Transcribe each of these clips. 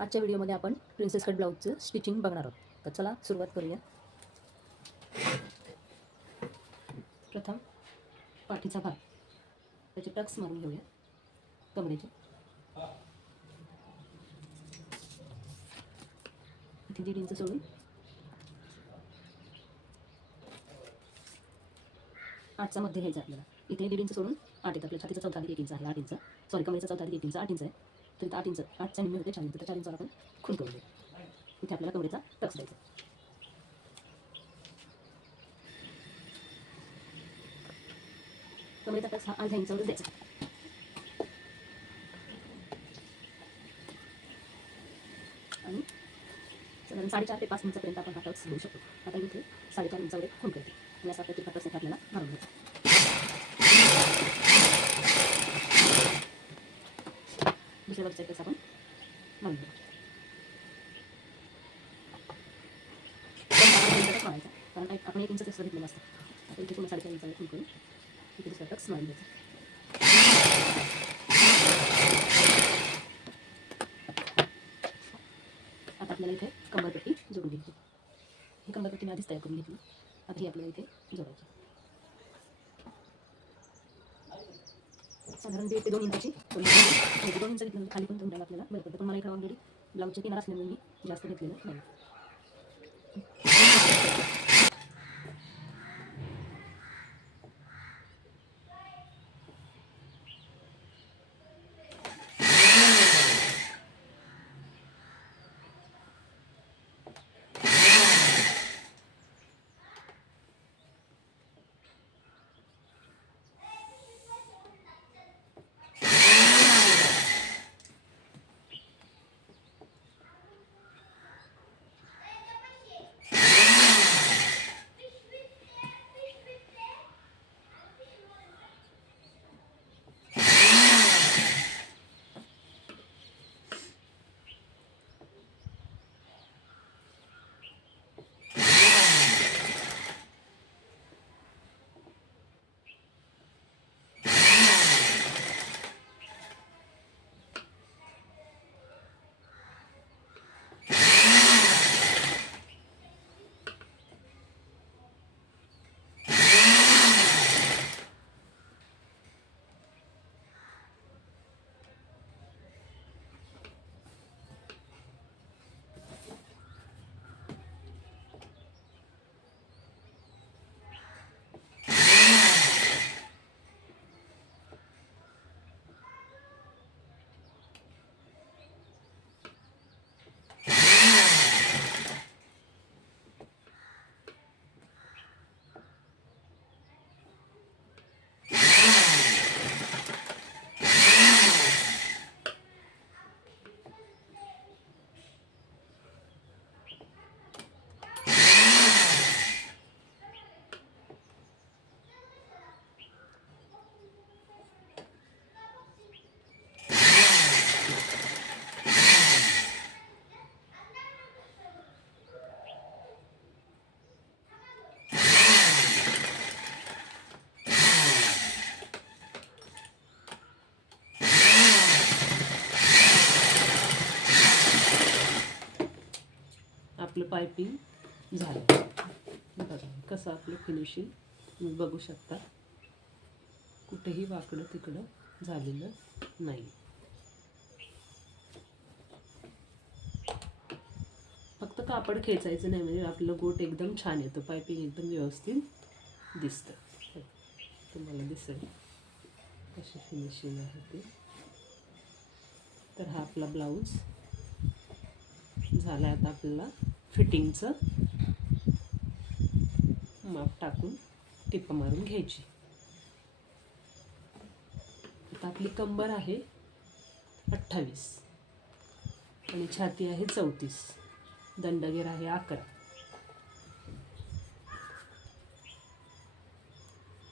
आजच्या व्हिडिओमध्ये आपण प्रिन्सेस कट ब्लाऊजचं स्टिचिंग बघणार आहोत. तर चला सुरुवात करूया. प्रथम पाठीचा भाग त्याचे टक्स मारून घेऊया. कमरेचे इथे 1.5 इंच सोडून 8चा मध्ये घ्यायचा आपल्याला. इथे 1.5 इंच सोडून 8 येतं. आपल्या छातीचा चौथा 1 इंच आहे, 8 इंच. सॉरी, कमरेचा चौथा 1 इंच, 8 इंच आहे. तर इथं 8 इंच, 8च्या निम्मे होते 4 इंच. तर 4 इंचावर आपण खून करून घेऊ. इथे आपल्याला कमरेचा टक्स द्यायचा. कमरेचा टक्स हा अर्ध्या इंचावरच द्यायचा. आणि साधारण 4.5 ते 5 इंचापर्यंत आपण हा टक्स घेऊ शकतो. आता इथे 4.5 इंचावर एक खून करते आणि असा आपल्या टक्स आपल्याला मारून घ्यायचा. दुसऱ्या बाजूचा टक्स आपण मारून घेऊ. मारायचा, कारण आपण 1 इंच टक्स घेतलेला असतो. आता इथे पुन्हा 4.5 इंचावर खून करून इथे दुसरा टक्स मारून घ्यायचा. आता आपल्याला इथे कंबरपट्टी जोडून घ्यायची. ही कंबरपट्टी मी आधीच तयार करून घेतली. आता ही आपल्याला इथे जोडायची. साधारण 1.5 ते 2 इंचाची 2 इंच घेतलं खाली पण तुम्हाला आपल्याला बरं पडतं. पण मला इकडे ऑलरेडी ब्लाऊजचे किनार असल्यामुळे मी जास्त घेतलेलं नाही. आपलं पायपिंग झालं. बघा कसं आपलं फिनिशिंग तुम्ही बघू शकता. कुठेही वाकडं तिकडं झालेलं नाही. फक्त कापड खेचायचं नाही, म्हणजे आपलं गोट एकदम छान येतं. पायपिंग एकदम व्यवस्थित दिसतं. तुम्हाला दिसेल कशी फिनिशिंग आहे ते. तर हा आपला ब्लाऊज झाला. आता आपल्याला फिटिंगचं माप टाकून टिप मारून घ्यायची. आता आपली कंबर आहे 28 आणि छाती आहे 34. दंडगेर आहे 11.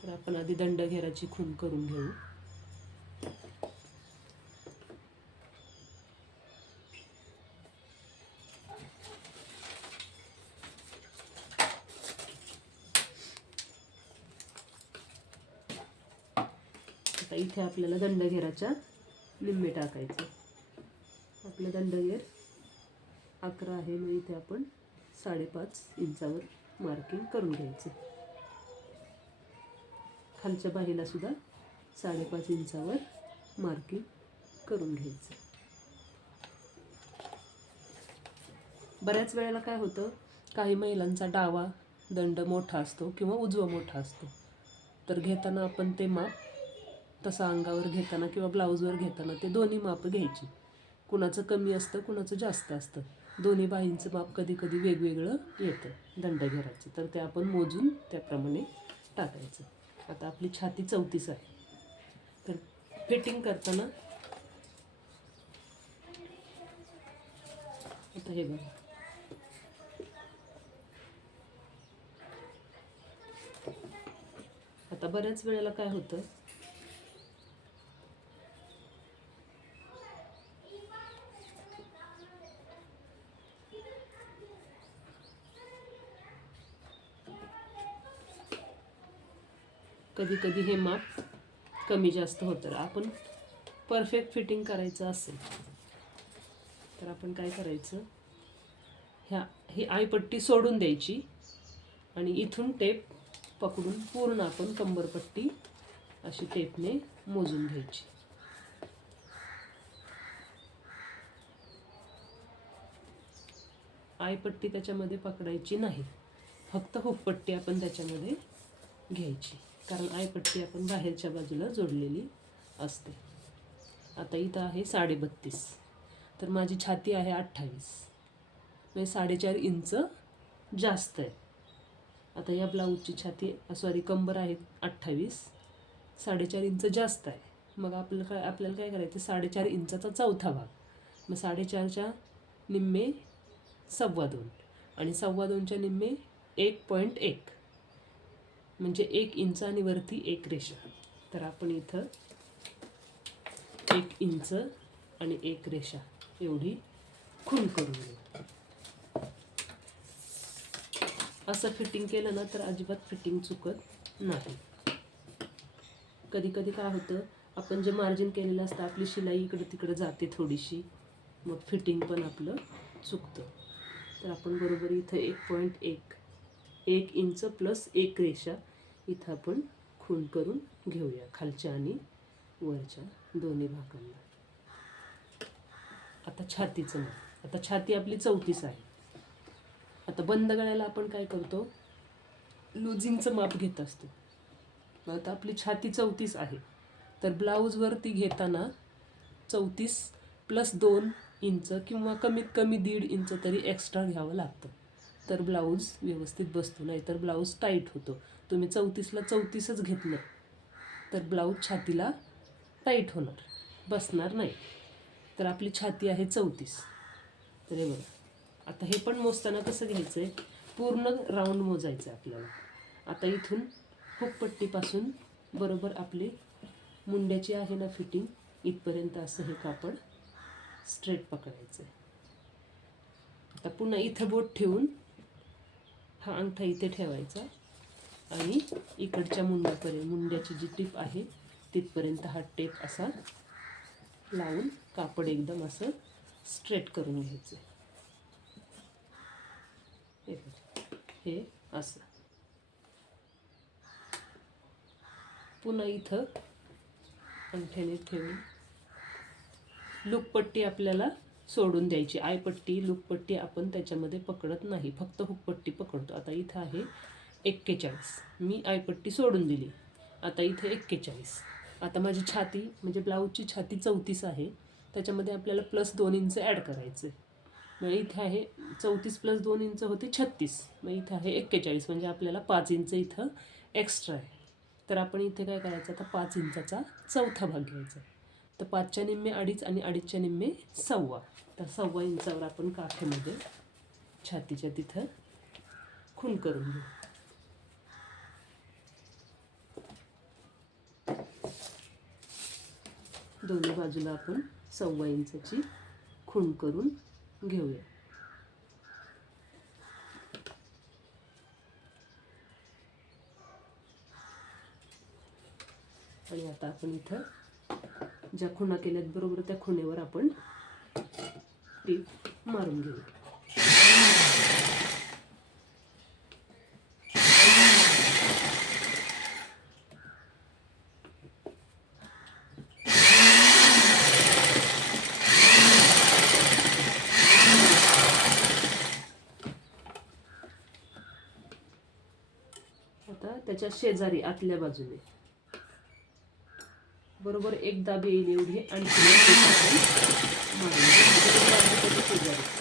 तर आपण आधी दंडघेराची खून करून घेऊ. आता इथे आपल्याला दंडघेराच्या निम्मे टाकायचे. आपलं दंडघेर 11 आहे, मग इथे आपण 5.5 इंचावर मार्किंग करून घ्यायचे. खालच्या बाहीला सुद्धा 5.5 इंचावर मार्किंग करून घ्यायचं. बऱ्याच वेळेला काय होतं, काही महिलांचा डावा दंड मोठा असतो किंवा उजवा मोठा असतो, तर घेताना आपण ते माप तसं अंगावर घेताना किंवा ब्लाऊजवर घेताना ते दोन्ही माप घ्यायची. कुणाचं कमी असतं, कुणाचं जास्त असतं. दोन्ही बाहींचं माप कधी कधी वेगवेगळं येतं दंडघेराचं, तर ते आपण मोजून त्याप्रमाणे टाकायचं. आता आपली छाती 34 आहे, तर फिटिंग करताना आता हे बघा, आता बऱ्याच वेळेला काय होतं, कधी कधी हे माप कमी जास्त होतं. आपण परफेक्ट फिटिंग करायचं असेल तर आपण काय करायचं, ही आयपट्टी सोडून द्यायची आणि इथून टेप पकडून पूर्ण आपण कंबरपट्टी अशी टेपने मोजून घ्यायची. आयपट्टी त्याच्यामध्ये पकडायची नाही, फक्त हुकपट्टी आपण त्याच्यामध्ये घ्यायची, कारण आयपट्टी आपण बाहेरच्या बाजूला जोडलेली असते. आता इथं आहे 32.5, तर माझी छाती आहे 28, म्हणजे 4.5 इंच जास्त आहे. आता या ब्लाऊजची छाती कंबर आहे 28, 4.5 इंच जास्त आहे. मग आपल्याला काय करायचं, 4.5 इंचाचा चौथा भाग, मग 4.5च्या निम्मे 2.25 आणि 2.25च्या निम्मे 1.1, म्हणजे 1 इंच आणि वरती 1 रेषा. तर आपण इथं 1 इंच आणि 1 रेषा एवढी खूण करून घेऊ. असं फिटिंग केलं ना तर अजिबात फिटिंग चुकत नाही. कधी कधी काय होतं, आपण जे मार्जिन केलेलं असतं आपली शिलाई इकडे तिकडे जाते थोडीशी, मग फिटिंग पण आपलं चुकतं. तर आपण बरोबर इथं 1 इंच प्लस 1 रेषा इथं आपण खूण करून घेऊया, खालच्या आणि वरच्या दोन्ही भागांना. आता छातीचं माप, आता छाती आपली 34 आहे. आता बंद गळ्याला आपण काय करतो, लुझिंगचं माप घेत असतो. आता आपली छाती 34 आहे, तर ब्लाऊजवरती घेताना 34 प्लस 2 इंच किंवा कमीत कमी 1.5 इंच तरी एक्स्ट्रा घ्यावं लागतं, तर ब्लाऊज व्यवस्थित बसतो, नाही तर ब्लाऊज टाईट होतो. तुम्ही 34ला 34च घेतलं तर ब्लाऊज छातीला टाईट होणार, बसणार नाही. तर आपली छाती आहे 34. तर हे बघा, आता हे पण मोजताना कसं घ्यायचं आहे, पूर्ण राऊंड मोजायचं आहे आपल्याला. आता इथून हुकपट्टीपासून बरोबर आपली मुंड्याची आहे ना फिटिंग, इथपर्यंत असं हे कापड स्ट्रेट पकडायचं आहे. आता पुन्हा इथं बोट ठेवून हा अंगठा इथे ठेवायचा आणि इकडच्या मुंड्याची जी टीप आहे तिथपर्यंत हा टेप असा लावून कापड एकदम असं स्ट्रेट करून घ्यायचं. हे असं पुन्हा इथं अंगठ्याने ठेवून लूकपट्टी आपल्याला सोडून द्यायची. आयपट्टी लूकपट्टी आपण त्याच्यामध्ये पकडत नाही, फक्त हुकपट्टी पकडतो. आता इथं आहे 41, मी आयपट्टी सोडून दिली. आता इथे 41. आता माझी छाती म्हणजे ब्लाऊजची छाती 34 आहे, त्याच्यामध्ये आपल्याला प्लस 2 इंच ॲड करायचं. मग इथे आहे 34 प्लस 2 इंच होते 36, मग इथं आहे 41, म्हणजे आपल्याला 5 इंच इथं एक्स्ट्रा आहे. तर आपण इथे काय करायचं, आता 5 इंचाचा चौथा भाग घ्यायचा. तर 5च्या निम्मे 2.5 आणि 2.5च्या निम्मे 1.25, तर 1.25 इंचावर आपण काठीमध्ये छातीच्या तिथं खूण करून घेऊ. दोन्ही बाजूला आपण 1.25 इंचाची खूण करून घेऊया. आणि आता आपण इथं ज्या खुणा केल्यात बरोबर त्या खुणेवर आपण टीप मारून घेऊ. आता त्याच्या शेजारी आतल्या बाजूने बरोबर एक दाब येईल एवढी आणखी त्याच्या शेजारी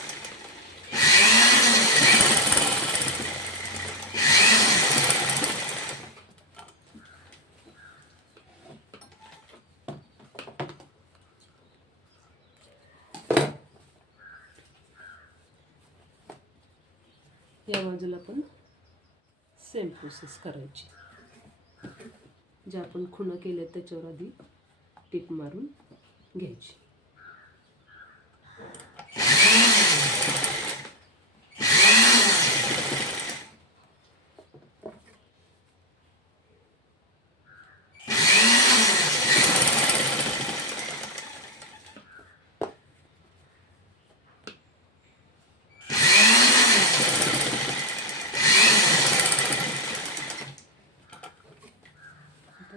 या बाजूला पण सेम प्रोसेस करायची. जे आपण खुणं केले त्याच्यावर आधी टीप मारून घ्यायची.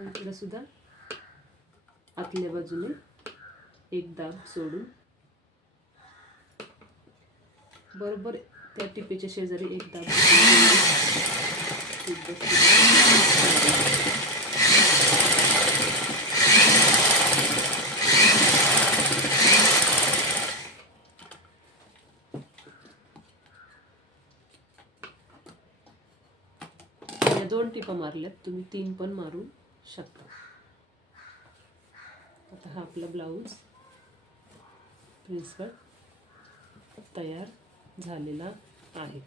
इकडे सुद्धा आतल्या बाजूने एक दाब सोडून बरोबर त्या टिपेच्या शेजारी एक दाब या 2 टिपा मारल्यात, तुम्ही 3 पण मारू शकता. आता हा आपला ब्लाऊज प्रिन्स कट तयार झालेला आहे.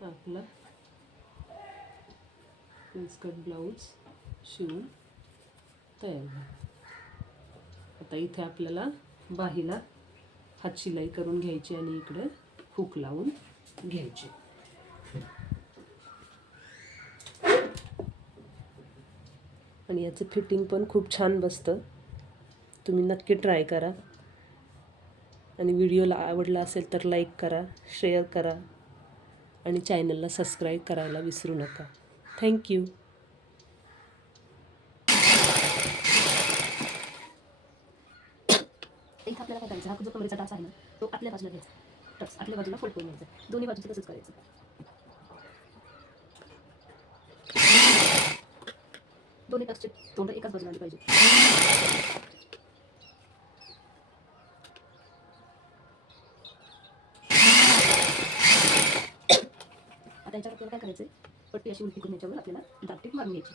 हा आपला प्रिन्स कट ब्लाऊज शिवून तयार झाला. आता इथे आपल्याला बाहीला हात शिलाई करून घ्यायची आणि इकडे हुक लावून घ्यायची. आणि याचं फिटिंग पण खूप छान बसतं. तुम्ही नक्की ट्राय करा. आणि व्हिडिओला आवडला असेल तर लाईक करा, शेअर करा आणि चॅनलला सबस्क्राईब करायला विसरू नका. थँक्यू. इथं आपल्याला काय करायचं, हा जो कमरेचा टाच आहे ना तो आतल्या बाजूला घ्यायचा. टक्स आतल्या बाजूला फोल्ड करून घ्यायचा. दोन्ही बाजूचं तसंच करायचं. दोन्ही टक्सचे तोंड एकाच बाजूला आली पाहिजे. आता याच्यावर आपल्याला काय करायचं, पट्टी अशी उलटी करून याच्यावर आपल्याला दाबटीप मारून घ्यायची.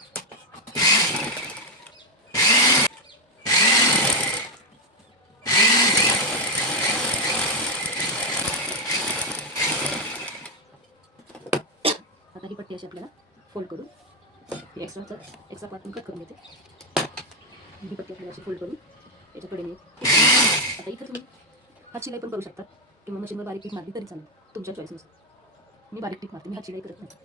आता ही पट्टी अशी आपल्याला फोल्ड करून एक्स्ट्रा पार्ट कट करून घेते. ही पट्टी आपल्याला अशी फोल्ड करून याच्याकडे मी आता इथं तुम्ही हात शिलाई पण करू शकता किंवा मशीनवर बारीक टीप मारली तरी चालेल, तुमच्या चॉईसनुसार. मी बारीक टीप मारते, मी हात शिलाई करत नाही.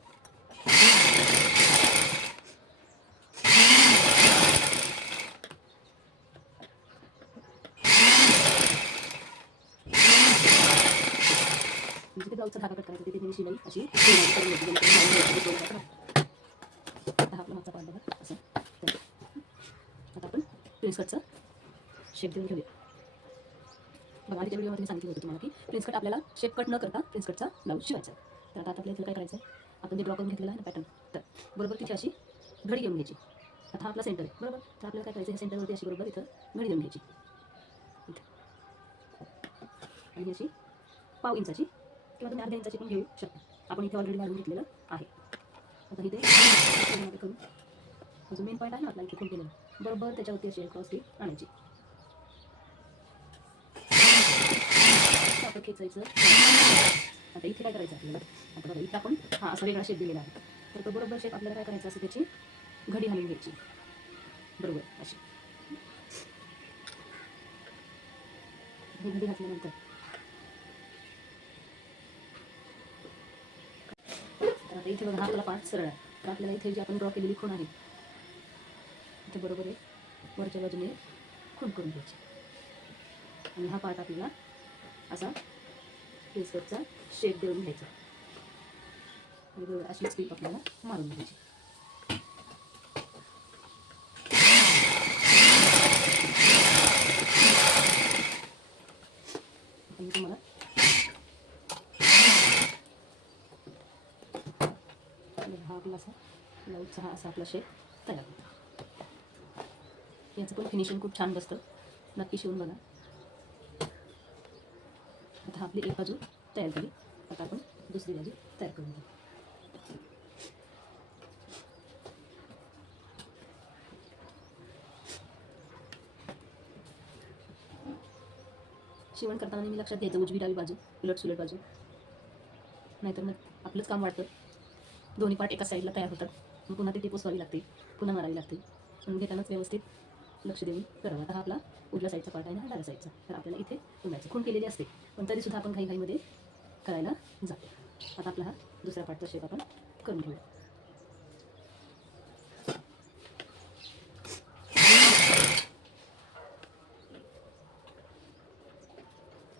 जिथे ब्लाऊजचा धागा कट करायचा तिथे मी शिलाई अशी करून घेते. आता आपला मागचा पार्ट बघा असं. आता आपण प्रिन्स कटचा शेप देऊन घेऊया. बघा आधीच्या व्हिडिओमध्ये मी सांगितलं होतं तुम्हाला की प्रिन्स कट आपल्याला शेप कट न करता प्रिन्स कटचा ब्लाऊज शिवायचा. तर आता आपल्याला इथं काय करायचं आहे, आपण जे ड्रॉ करून घेतलेला आहे ना पॅटर्न, तर बरोबर तिथे अशी घडी घेऊन घ्यायची. आता हा आपला सेंटर आहे बरोबर. तर आपल्याला काय करायचं, हे सेंटरवरती अशी बरोबर इथं घडी देऊन घ्यायची आणि अशी 1/2 इंचाची किंवा तुम्ही अर्ध्या इंचाची पण घेऊ शकता. आपण इथे ऑलरेडी घालून घेतलेलं आहे. आता इथे करून जो मेन पॉईंट आहे ना आपला इथे खूप केलेला, बरोबर त्याच्यावरती अशी क्रॉस ती आणायची. आपण खेचायचं. आता इथे काय करायचं आपल्याला, आता बघा इथे आपण हा असा वेगळा शेप दिलेला आहे. तर तो बरोबर शेप आपल्याला काय करायचा असं त्याची घडी घालून घ्यायची बरोबर अशी. घडी घातल्यानंतर आता इथे बघा हा आपला पार्ट सरळ आहे, तर आपल्याला इथे जी आपण ड्रॉ केलेली खूण आहे इथे बरोबर आहे वरच्या बाजूने खूण करून घ्यायची आणि हा पार्ट आपल्याला असा फेसकटचा शेप देऊन घ्यायचा आणि बरोबर अशी स्ट्रीप आपल्याला मारून घ्यायची. आणि तुम्हाला हा आपला असा लाईटचा हा असा आपला शेप तयार होतो. याचं पण फिनिशिंग खूप छान बसतं, नक्की शिवून बघा. आता आपली एक बाजू तयार झाली, आता आपण दुसरी बाजू तयार करून घेऊ. शिवण करताना नेहमी लक्षात घ्यायचं उजवी डावी बाजू, उलट सुलट बाजू, नाहीतर मग आपलंच काम वाढतं. दोन्ही पार्ट एका साईडला तयार होतात, मग पुन्हा ते टिप पुसवावी लागते, पुन्हा मारावी लागते. म्हणून घेतानाच व्यवस्थित लक्ष देऊन करावं. आता हा आपला उजव्या साईडचा पार्ट आहे आणि हा डाव्या साईडचा, तर आपल्याला इथे पुन्हाची खूण केलेली असते, पण तरीसुद्धा आपण घाईघाईमध्ये करायला जातो. आता आपला हा दुसऱ्या पार्टचा शेप आपण करून घेऊया.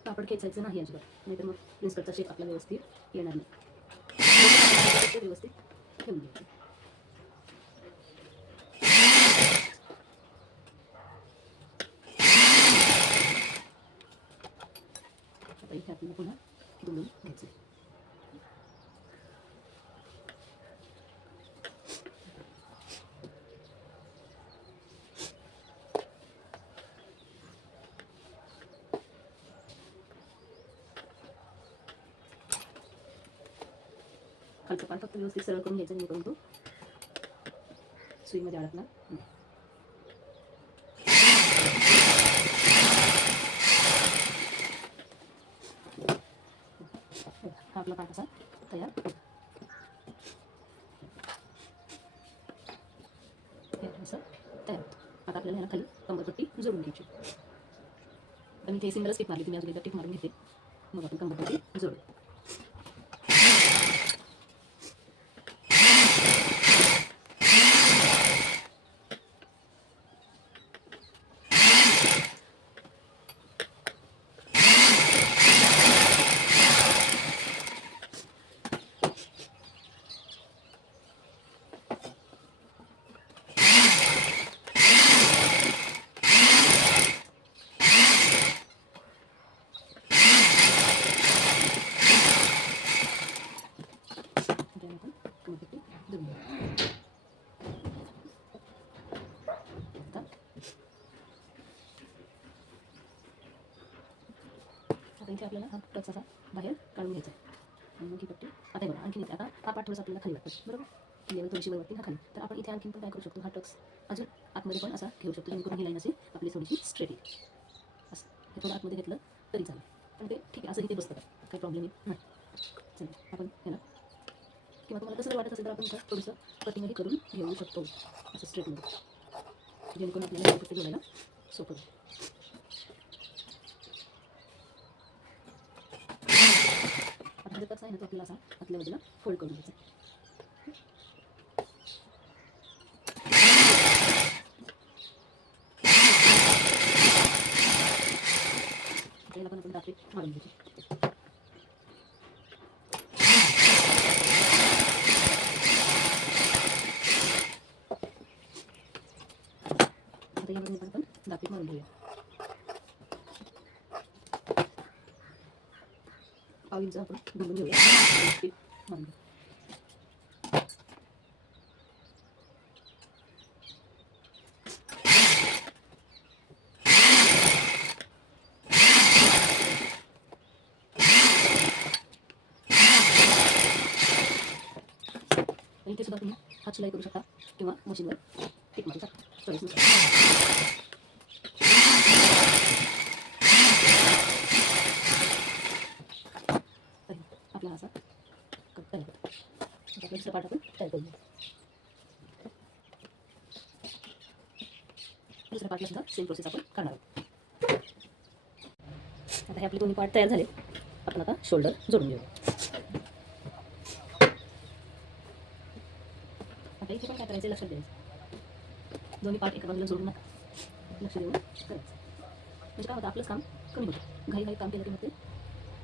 कापड खेचायचं नाही अजिबात, नाहीतर मग प्रिन्सकटचा शेप आपला व्यवस्थित येणार नाही. व्यवस्थित ठेवून घ्यायचं. आता इथे आपल्याला पुन्हा दुमडून घ्यायचं. खालचं पान फक्त व्यवस्थित सरळ करून घ्यायचं, जेणेकरून तो सुईमध्ये अडकणार नाही. हा आपला पाट असा तयार होतो. असं तयार होतं. आता आपल्याला ह्याला खाली कंबरपट्टी जोडून घ्यायची. पण इथे सिंगल स्टिप मारली, तुम्ही अजून एकदा टिप मारून घेते, मग आपण कंबरपट्टी जोडू. आता इथे आपल्याला हा टच असा बाहेर काढून घ्यायचा आणि मग ही पट्टी आता बघा आणखी इथे आता हा पाठ थोडासा आपल्याला खाली वाटतो, बरोबर, लेवल थोडीशी वरती हा खाली, तर आपण इथे आणखीन पण काय करू शकतो, हा टक्स अजून आतमध्ये पण असा घेऊ शकतो, जेणेकरून ही लाईन अशी आपली थोडीशी स्ट्रेट येईल. असं हे थोडं आतमध्ये घेतलं तरी चालेल, पण ते ठीक आहे, असं इथे बसतं का, काही प्रॉब्लेम नाही. चला आपण ह्याला, किंवा तुम्हाला कसं जर वाटत असेल तर आपण इथं थोडंसं कटिंगही करून घेऊ शकतो असं स्ट्रेटमध्ये, जेणेकरून आपल्याला पट्टी जोडायला सोपं होईल. आता जर कसं आहे ना, तो आपल्याला असा आतल्या बाजूला फोल्ड करून घ्यायचा. याला पण आपण दाखवे मारून घ्यायची. आता यामध्ये पण आपण दाखवे मारून घेऊया. पाव इंच आपण घालून घेऊया, मारून घेऊ. इथे सुद्धा तुम्ही हात शिलाई करू शकता किंवा मशीनवर टिक मारू शकता, चॉईसनुसार. आपला असा तयार होतो. आपला दुसरा पार्ट आपण तयार करून घेऊ. दुसऱ्या पार्टला सुद्धा सेम प्रोसेस आपण करणार आहोत. आता हे आपले दोन्ही पार्ट तयार झाले, आपण आता शोल्डर जोडून घेऊ. आता इथे पण काय करायचं लक्षात द्यायचं, दोन्ही पार्ट एका बाजूला जोडू नका, लक्ष देऊन करायचं. म्हणजे काय होतं आपलंच काम कमी होतं, घाई काम केलं की मग ते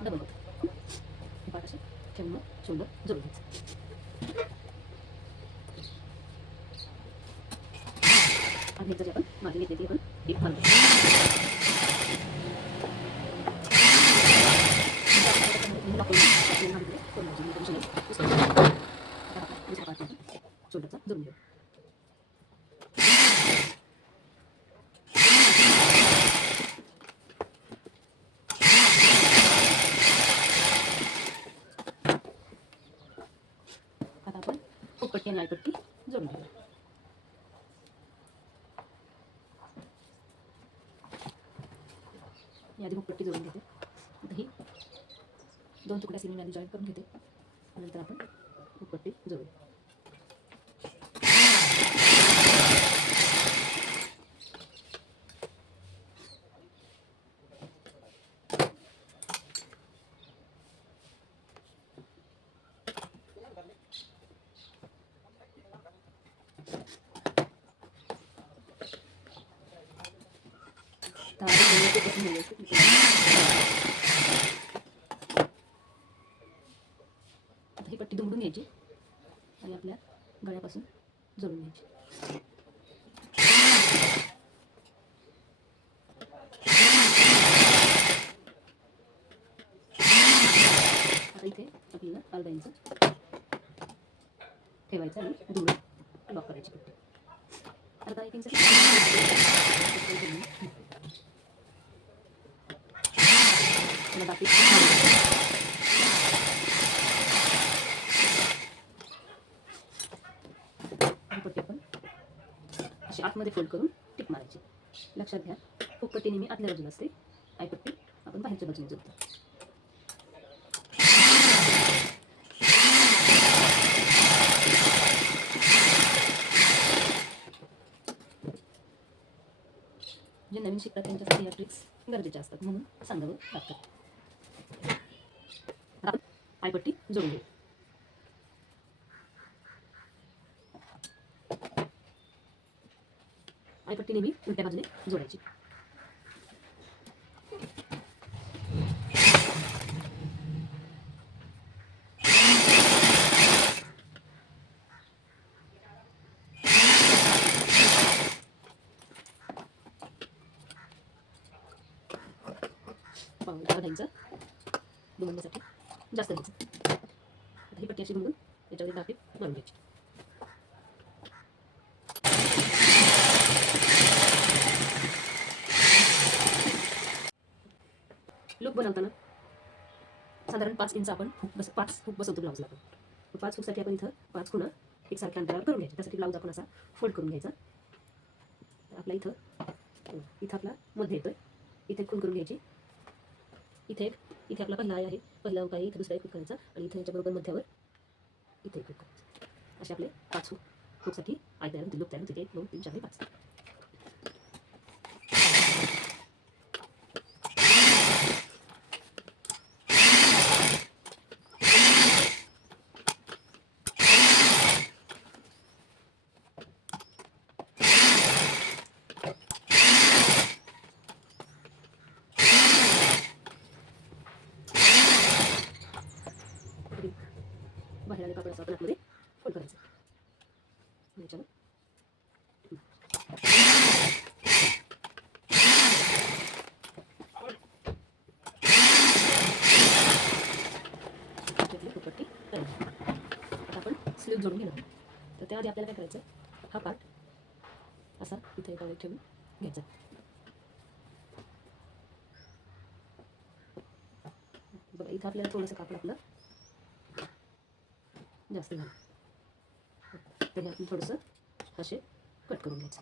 डबल होतं. हे पार्ट असे ठेवून मग शोल्डर जोडून घ्यायचं. आणि नंतर जे आपण मागे घेतली ती आपण टीप घालून शोल्डरचा जोडून घेऊ. आता आपण हुकपट्टी आणि आयपट्टी जोडून घेऊ. याआधी हुकपट्टी जोडून घेते. आता ही 2 तुकड्या सिलिंग आधी जॉईंट करून घेते, नंतर आपण हुकपट्टी जोडू. आता ही पट्टी दुमडून घ्यायची आणि आपल्या गळ्यापासून जोडून घ्यायची. आता इथे आपल्याला अर्धा इंच ठेवायचं आणि दुमडून लॉक करायची पट्टी. अर्धा 1 इंच बाकी पट्टी आपण अशी आतमध्ये फोल्ड करून टिप मारायची. लक्षात घ्या, हुकपट्टी नेहमी आतल्या बाजूला असते, आयपट्टी आपण बाहेरच्या बाजूने जोडतो. जे नवीन शिकतात त्यांच्यासाठी या ट्रिक्स गरजेच्या असतात म्हणून सांगावं लागतं. आता आयपट्टी जोडून घेऊ. आयपट्टी नेहमी उलट्या बाजूने जोडायची. अर्धा इंच दुमडण्यासाठी जास्त घ्यायचं. आता ही पट्टी अशी दुमडून याच्यावर दाबी मारून घ्यायची. लूप बनवताना साधारण 5 इंच आपण 5 हुक बसवतो ब्लाऊजला. आपण 5 हुकसाठी आपण इथं 5 खुणा एकसारख्या अंतरावर करून घ्यायची. त्यासाठी ब्लाऊज आपण असा फोल्ड करून घ्यायचा. आपला इथं आपला मध्ये येतोय, इथे खूण करून घ्यायची. इथे आपला पहिला आहे, पहिला हुक आहे, इथे दुसरा एक हुक करायचा आणि इथे याच्याबरोबर मध्यावर इथे एक हुक करायचा. असे आपले 5 हुकसाठी आय तयार होतील, लूप तयार होतील. 1 2 3 4 5. बाहेर आले कापड असं आपण आतमध्ये फोल्ड करायचं. याच्यावर हुकपट्टी करायची. आता आपण स्लीव जोडून घेणार. तर त्याआधी आपल्याला काय करायचं, हा पार्ट असा इथे एका ठेवून घ्यायचा. बघा इथं आपल्याला थोडंसं कापड आपलं जास्त झालं, तर आपण थोडंसं असे कट करून घ्यायचं.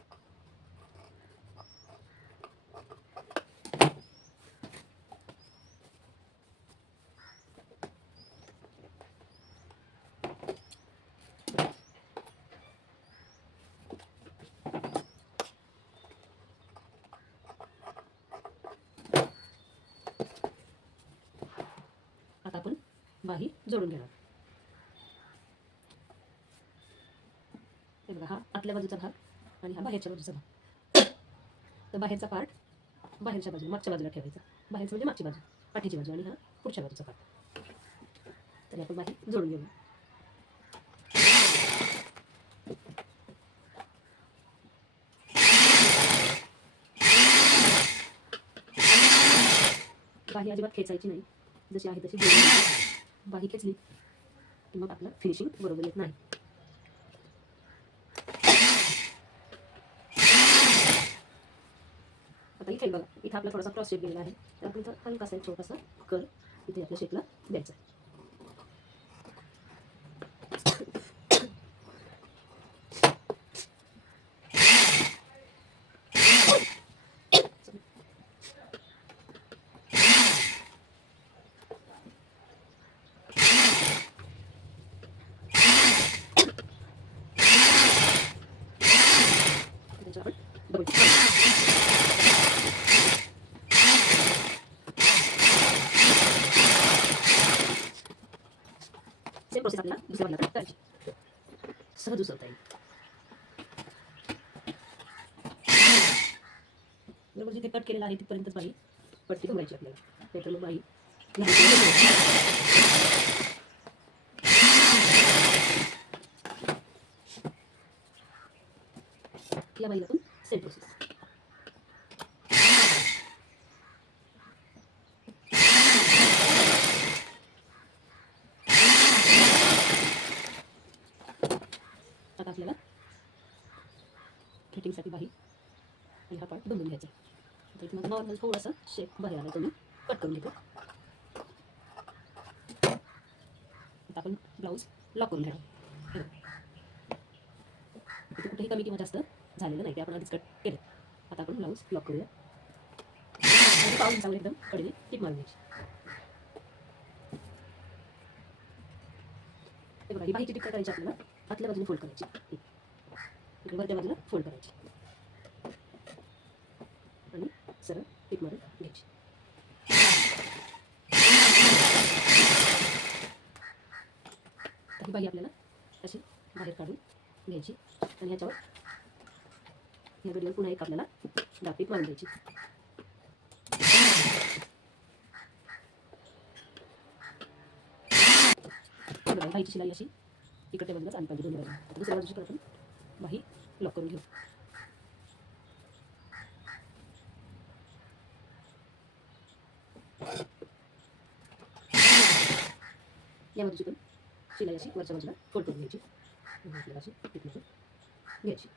आता आपण बाही जोडून घेणार. आतल्या बाजूचा भाग आणि हा बाहेरच्या बाजूचा भाग. तर बाहेरचा पार्ट बाहेरच्या बाजूला मागच्या बाजूला ठेवायचा. बाहेरचं म्हणजे मागची बाजू, पाठीची बाजू, आणि हा पुढच्या बाजूचा पार्ट. तर आपण बाही जोडून घेऊ. बाही अजिबात खेचायची नाही, जशी आहे तशी जोडून घ्यायची. बाही खेचली की मग आपलं फिनिशिंग बरोबर येत नाही. आता इथे बघा, इथं आपला थोडासा क्रॉस शेप गेलेला आहे, तर आपण इथं हलकासा एक छोटासा कर इथे आपल्या शेपला द्यायचा. त्याच्यावर आपण डबल सेम प्रोसेस आपल्याला दुसऱ्या बाजूला पण करायची. सहज उसळता येईल. बरोबर जिथे कट केलेला आहे तिथपर्यंतच बाही पट्टी घालायची आपल्याला, नाहीतर मग बाही या बाईला पण सेम प्रोसेस. आता आपल्याला फिटिंगसाठी बाही आणि हा पार्ट बनवून घ्यायचा. तर इथे माझा नॉर्मल थोडासा शेप बाहेर आला, तो मी कट करून घेतो. आता आपण ब्लाऊज लॉक करून घ्यायला. इथे कुठेही कमी किंवा जास्त झालेलं नाही, ते आपण आधीच कट केलं. आता आपण ब्लाऊज लॉक करूया. पाऊल इंचावर एकदम कडेने टिप मारून घ्यायची. हे बघा, ही बाहीची टिप काय करायची आपल्याला, आतल्या बाजूने फोल्ड करायची, इकडे वरच्या बाजूला फोल्ड करायची आणि सरळ टिप मारून घ्यायची. ही बाही आपल्याला अशी बाहेर काढून घ्यायची आणि ह्याच्यावर ह्या गडीवर पुन्हा एक आपल्याला डाग टिप मारून द्यायची. बाहीची शिलाई अशी इकडच्या बाजूलाच आली पाहिजे, दोन्ही बाजूला. दुसऱ्या बाजूची पण आपण बाही लॉक करून घेऊ. या बाजूची पण शिलाई अशी वरच्या बाजूला फोल्ड करून घ्यायची, आपल्याला अशी टिप मारून घ्यायची.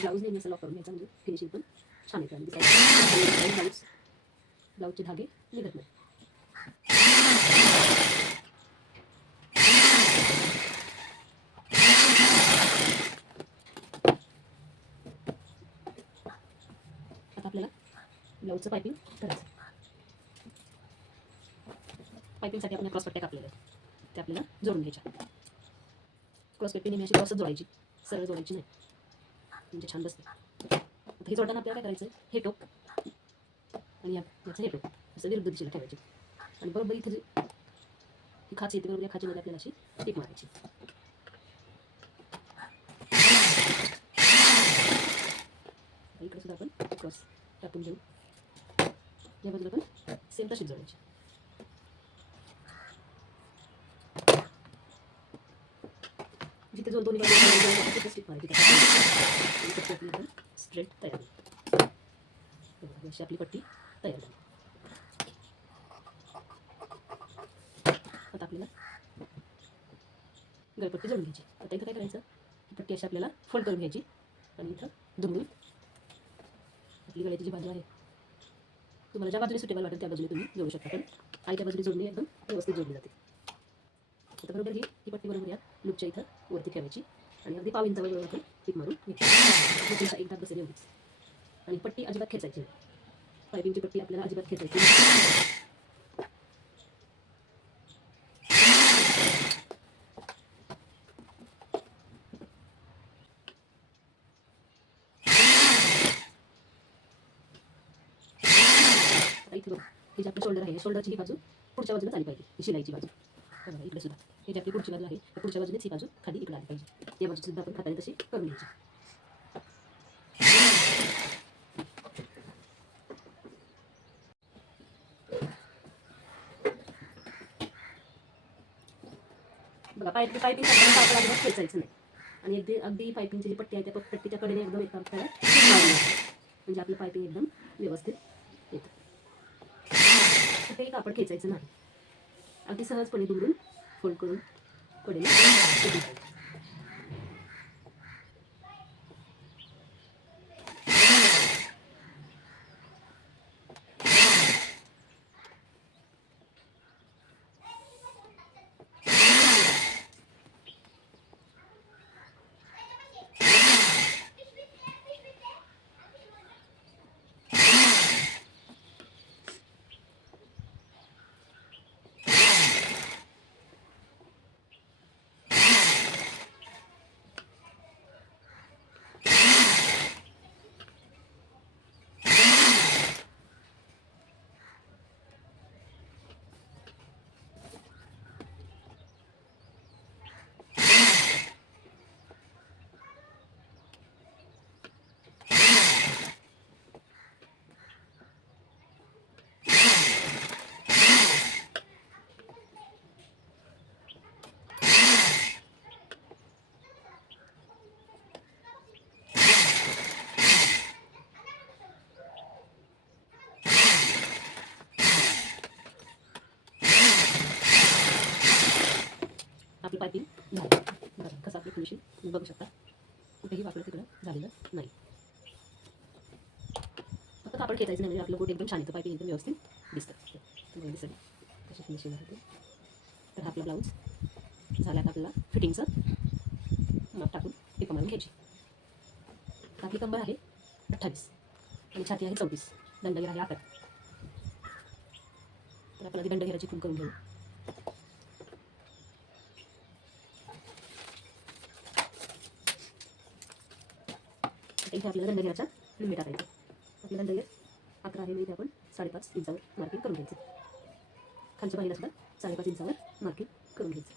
ब्लाऊज नेहमी असं लॉक करून घ्यायचा, म्हणजे फिनिशिंग पण छान येतं आणि दिसायला ब्लाऊजचे धागे निघत नाही. आता आपल्याला ब्लाऊजचं पायपिंग करायचं. पायपिंगसाठी आपण क्रॉस पट्ट्या कापलेल्या आहेत, त्या आपल्याला जोडून घ्यायच्या. क्रॉस पट्टी नेहमी अशी क्रॉसच जोडायची, सरळ जोडायची नाही, म्हणजे छान बसते. आता हे जोडताना आपल्याला काय करायचं, हे टोक आणि याचं हे टोक असं विरुद्ध दिशेला ठेवायचे आणि बरोबर इथे जी ही खाच येते, बरोबर या खाचीमध्ये आपल्याला अशी टिप मारायची. इकडे सुद्धा आपण क्रॉस टाकून घेऊ. या बाजूला पण सेम तशीच जोडायची. जिथे जो दोन्ही बाजूला तिथे टिप मारायची. स्ट्रेट तयार झाली. अशी आपली पट्टी तयार झाली. आता आपल्याला गळपट्टी जोडून घ्यायची. आता इथं काय करायचं, ही पट्टी अशी आपल्याला फोल्ड करून घ्यायची आणि इथं दुमडून आपली गळ्याची जी बाजू आहे, तुम्हाला ज्या बाजूने सुटेबल वाटेल त्या बाजूने तुम्ही जोडू शकता, पण आई त्या बाजूने जोडणी एकदम व्यवस्थित जोडली जाते. आता बरोबर ही पट्टी बरोबर या लूपच्या इथं वरती ठेवायची आणि अगदी 1/2 इंचावर आपण टिप मारून घ्यायची. एकदा बसेल एवढीच. आणि पट्टी अजिबात खेचायची नाही, पायपिंगची पट्टी आपल्याला अजिबात खेचायची नाही. इथे बघा, हे जे आपलं शोल्डर आहे, शोल्डरची ही बाजू पुढच्या बाजूला आली पाहिजे, ही शिलाईची बाजू. बघा इकडे सुद्धा हे जी आपली पुढची बाजू आहे त्या पुढच्या बाजूनेच ही बाजू खाली इकडे आली पाहिजे. या बाजू सुद्धा आपण हाताने तशी करून घ्यायची. बघा पायपिंग करताना आपण अजिबात खेचायचं नाही आणि अगदी पायपिंगची जी पट्टी आहे त्या पट्टीच्या कडेने एकदम एका आपल्याला मारून घ्यायचं. म्हणजे आपलं पायपिंग एकदम व्यवस्थित येतं. कुठेही कापड खेचायचं नाही. अगदी सहजपणे दुरून फोल्ड करून कडेने फेकून द्यायचं. आपली पायपिंग झाली. बघा कसं आपलं फिनिशिंग तुम्ही बघू शकता. कुठेही वाकडं तिकडं झालेलं नाही. फक्त कापड खेचायचं नाही म्हणजे आपलं बोट एकदम छान येतं. पायपिंग एकदम व्यवस्थित दिसतं. तुम्हाला दिसेल कशी फिनिशिंग आहे ते. तर हा आपला ब्लाऊज झाला. आता आपल्याला फिटिंगचं माप टाकून टिपा मारून घ्यायची. आपली कंबर आहे 28 आणि छाती आहे 34. दंडगेर आहे 11. तर आपण आधी दंडगेराची खूण करून घेऊ. इथे आपल्याला दंडगेराच्या निम्मे टाकायचं. आपल्या दंडगेर 11 आहे. इथे आपण 5.5 इंचावर मार्किंग करून घ्यायचं. खालच्या बाजूला सुद्धा 5.5 इंचावर मार्किंग करून घ्यायचं.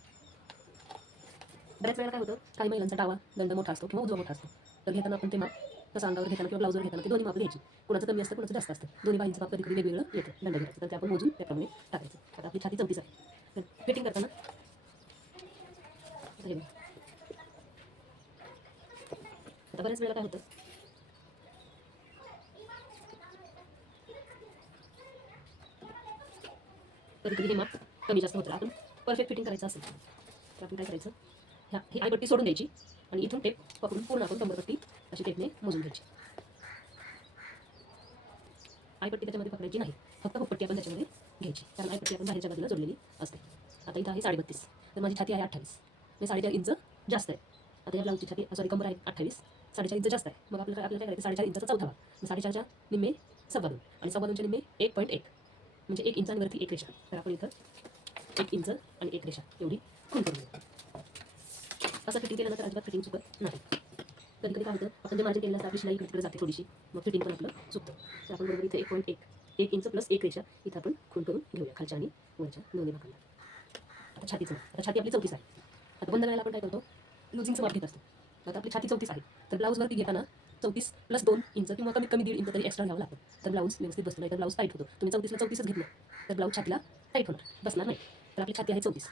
बऱ्याच वेळेला काय होतं, काही महिलांचा डावा दंड मोठा असतो किंवा उजवा मोठा असतो. तर घेताना आपण ते माप तसं अंगावर घेताना किंवा ब्लाऊजवर घेताना ते दोन्ही माप घ्यायची. कुणाचं कमी असतं, कुणाचं जास्त असतं. दोन्ही बाईंचं माप कधी कधी वेगवेगळं येतं दंडगेराचं. तर ते आपण मोजून त्याप्रमाणे टाकायचं. आता आपली छाती 34 आहे. तर फिटिंग करताना आता बऱ्याच वेळेला काय होतं, कधी कधी हे माप कमी जास्त होतं. आपण परफेक्ट फिटिंग करायचं असेल तर आपण काय करायचं, ही आयपट्टी सोडून द्यायची आणि इथून टेप पकडून पूर्ण आपण कंबरपट्टी अशी टेपने मोजून घ्यायची. आयपट्टी त्याच्यामध्ये पकडायची नाही, फक्त हुकपट्टी आपण त्याच्यामध्ये घ्यायची. कारण आयपट्टी आपण बाहेरच्या बाजूला जोडलेली असते. आता इथं आहे 32.5, तर माझी छाती आहे 28 म्हणजे 4.5 इंच जास्त आहे. आता या ब्लाऊजची छाती कंबर आहे 28, 4.5 इंच जास्त आहे. मग आपल्याला काय करायचं, 4.5 इंचाचा चौथावा, 4.5च्या निम्मे 2.25 आणि 2.25च्या निम्मे 1.1 म्हणजे 1 इंच आणि वरती 1 रेषा. तर आपण इथं 1 इंच आणि 1 रेषा एवढी खूण करून घेऊ. असं फिटिंग केल्यानंतर अजिबात फिटिंग चुकत नाही. कधी कधी काय होतं, आपण जे मार्जिन केलेलं असतं आपली शिलाई इकडे जाते थोडीशी, मग फिटिंग पण आपलं चुकतं. तर आपण बरोबर इथे 1.1 इंच प्लस 1 रेषा इथं आपण खूण करून घेऊया खालच्या आणि वरच्या दोन्ही भागांना. आता छातीचं, आता छाती आपली 34 आहे. आता बंद गळ्याला आपण काय करतो, लुझिंगचं माप घेत असतो. आता आपली छाती 34 आहे, तर ब्लाऊजवरती घेताना 34 प्लस 2 इंच किंवा कमीत कमी 1.5 इंच तरी एक्स्ट्रा घ्यावं लागतं. तर ब्लाऊज व्यवस्थित बसतो, नाही तर ब्लाऊज टाईट होतो. तुम्ही 34ला 34च घेतलं तर ब्लाऊज छातीला टाईट होणार, बसणार नाही. तर आपली छाती आहे 34.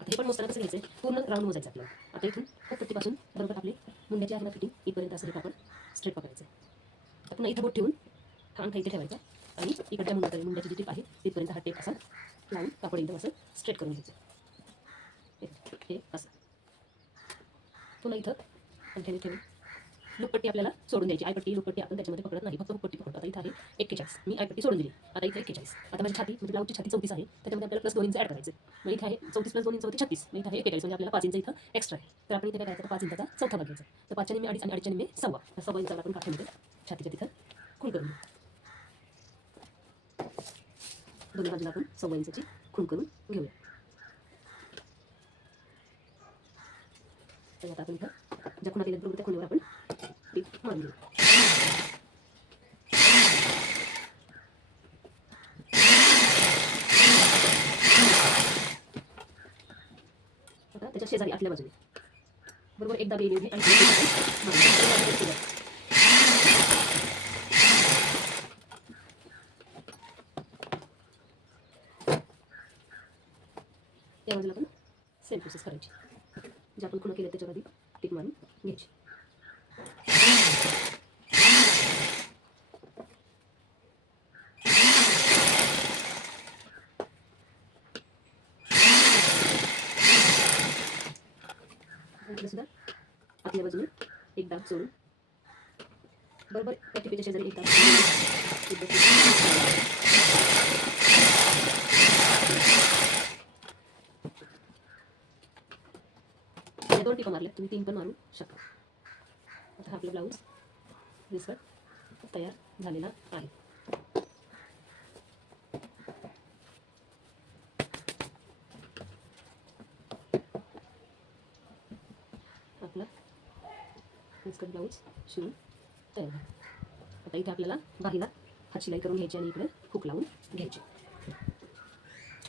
आता हे पण मोजताना कसं घ्यायचं, पूर्ण राऊंड मोजायचं आपल्याला. आता इथून पट्टीपासून बरोबर आपली मुंड्याची आहे ना फिटिंग इथपर्यंत असं आपण स्ट्रेट पकडायचं. आता पुन्हा इथं बोट ठेवून अंगठा इथे ठेवायचा आणि इकडच्या मुंड्याची जी टीप आहे तिथपर्यंत हा टेप असा लावून कापड एकदम असं स्ट्रेट करून घ्यायचं. हे असं पुन्हा इथं अंगठ्याने ठेवून लुकपट्टी आपल्याला सोडून द्यायची. आयपट्टी लुकपट्टी आपण त्याच्यामध्ये पकडत नाही, फक्त हुकपट्टी पकडतो. आता इथं आहे 41, मी आयपट्टी सोडून दिली. आता इथे 41. आता माझी छाती म्हणजे ब्लाऊजची छाती 34 आहे, त्याच्यामध्ये आपल्याला प्लस 2 इंच ॲड करायचं. मग इथे आहे 34 प्लस 2 इंच होती 36, मग इथे आहे 41 म्हणजे आपल्याला 5 इंच इथं एक्स्ट्रा आहे. तर आपण इथे काय करायचं, 5 इंचाचा चौथा भाग घ्यायचा. तर 5च्या निम्मे 2.5 आणि 2.5च्या निम्मे 1.25. 1.25 इंचाला आपण काठामध्ये छातीच्या तिथं खूण करून घेऊ. दोन्ही बाजूला आपण 1.25 इंचाची खूण करून घेऊया. तर आता आपण इथं ज्या खुणा केल्या बरोबर त्या खुणीवर आपण टीप मारून घेऊ. शेजारी आतल्या बाजूने बरोबर एकदा बेली आणि मागे. या बाजूला पण सेम प्रोसेस करायची. जे आपण खुणं केलं त्याच्यावर आधी टिक मारून घ्यायची. इकडे सुद्धा आतल्या बाजूने एक डाग सोडून बरोबर त्या टिपीच्या शेजारी एक डाग या 2 टिपा मारल्या, तुम्ही 3 पण मारू शकता. आता हा आपला ब्लाऊज रिस्कट तयार झालेला आहे. आपला रिस्कट ब्लाऊज शिवून तयार आहे. आता इथे आपल्याला बाहीला हात शिलाई करून घ्यायची आणि इकडे हुक लावून घ्यायची.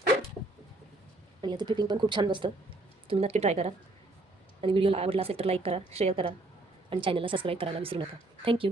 आणि याचं फिटिंग पण खूप छान बसतं. तुम्ही नक्की ट्राय करा. आणि व्हिडिओला आवडला असेल तर लाईक करा, शेअर करा आणि चॅनलला सबस्क्राईब करायला विसरू नका. थँक्यू.